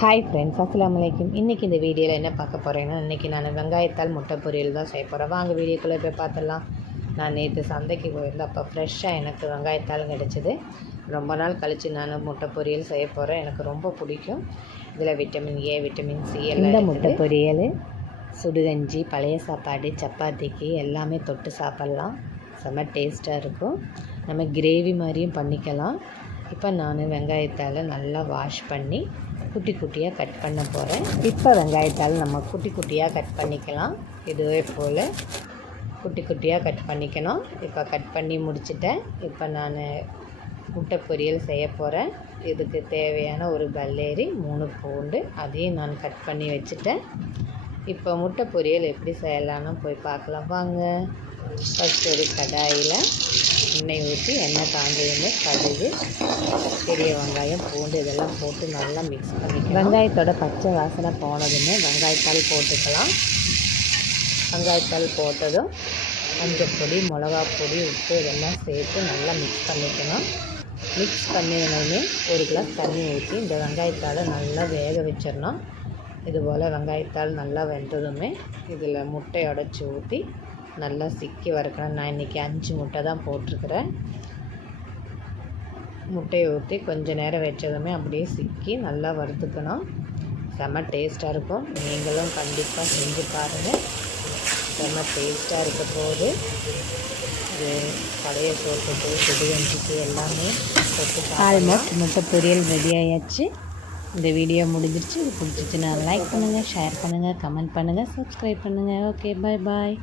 Hi friends, அஸ்ஸலாமு அலைக்கும். இன்றைக்கி இந்த வீடியோவில் என்ன பார்க்க போகிறேன்னா, இன்றைக்கி நான் வெங்காயத்தால் முட்டை பொரியல் தான் செய்ய போகிறேன். வாங்க வீடியோக்குள்ளே போய் பார்த்துடலாம். நான் நேற்று சந்தைக்கு போயிருந்தேன். அப்போ ஃப்ரெஷ்ஷாக எனக்கு வெங்காயத்தால் கிடச்சிது. ரொம்ப நாள் கழித்து நான் முட்டை பொரியல் செய்ய போகிறேன். எனக்கு ரொம்ப பிடிக்கும். இதில் விட்டமின் ஏ, விட்டமின் சி எல்லாம். இந்த முட்டை பொரியல் சுடுகஞ்சி, பழைய சாப்பாடு, சப்பாத்திக்கு எல்லாமே தொட்டு சாப்பிட்லாம். செம்ம டேஸ்ட்டாக இருக்கும். நம்ம கிரேவி மாதிரியும் பண்ணிக்கலாம். இப்போ நான் வெங்காயத்தால் நல்லா வாஷ் பண்ணி குட்டி குட்டியாக கட் பண்ண போகிறேன். இப்போ வெங்காயத்தால் நம்ம குட்டி குட்டியாக கட் பண்ணிக்கலாம். இதுவே போல் குட்டி குட்டியாக கட் பண்ணிக்கணும். இப்போ கட் பண்ணி முடிச்சிட்டேன். இப்போ நான் முட்டை பொரியல் செய்ய போகிறேன். இதுக்கு தேவையான ஒரு பல்லேரி, 3 பூண்டு, அதையும் நான் கட் பண்ணி வச்சுட்டேன். இப்போ முட்டை பொரியல் எப்படி செய்யலான்னு போய் பார்க்கலாம் வாங்க. ஃபஸ்ட்டு ஒரு கடாயில் எண்ணெய் ஊற்றி எண்ணெய் காஞ்சதுமே கடுகு, பெரிய வெங்காயம், பூண்டு இதெல்லாம் போட்டு நல்லா மிக்ஸ் பண்ணிக்கலாம். வெங்காயத்தோட பச்சை வாசனை போனதுமே வெங்காயத்தால் போட்டுக்கலாம். வெங்காயத்தால் போட்டதும் மஞ்சப்பொடி, மிளகாப்பொடி, உப்பு இதெல்லாம் சேர்த்து நல்லா மிக்ஸ் பண்ணிக்கணும். மிக்ஸ் பண்ணினதுமே ஒரு கிளாஸ் தண்ணி ஊற்றி இந்த வெங்காயத்தால் நல்லா வேக வச்சிடணும். இதுபோல் வெங்காயத்தால் நல்லா வெந்ததுமே இதில் முட்டையை உடச்சி ஊற்றி நல்லா சிக்கி வறுக்கணும். நான் இன்றைக்கி 5 முட்டை தான் போட்டிருக்கிறேன். முட்டையை ஊற்றி கொஞ்சம் நேரம் வச்சதுமே அப்படியே சிக்கி நல்லா வறுத்துக்கணும். செம்ம டேஸ்ட்டாக இருக்கும். நீங்களும் கண்டிப்பாக செஞ்சு பாருங்கள். செம்ம டேஸ்ட்டாக இருக்க போது இது பழைய சோற்றுக்கு, சுடுகஞ்சிக்கு எல்லாமே போட்டு ஆல்மோஸ்ட் முட்டை பொரியல் ரெடி ஆயாச்சு. இந்த வீடியோ முடிஞ்சிருச்சு. இது பிடிச்சிச்சுன்னா லைக் பண்ணுங்கள், ஷேர் பண்ணுங்கள், கமெண்ட் பண்ணுங்கள், சப்ஸ்கிரைப் பண்ணுங்கள். ஓகே, பாய் பாய்.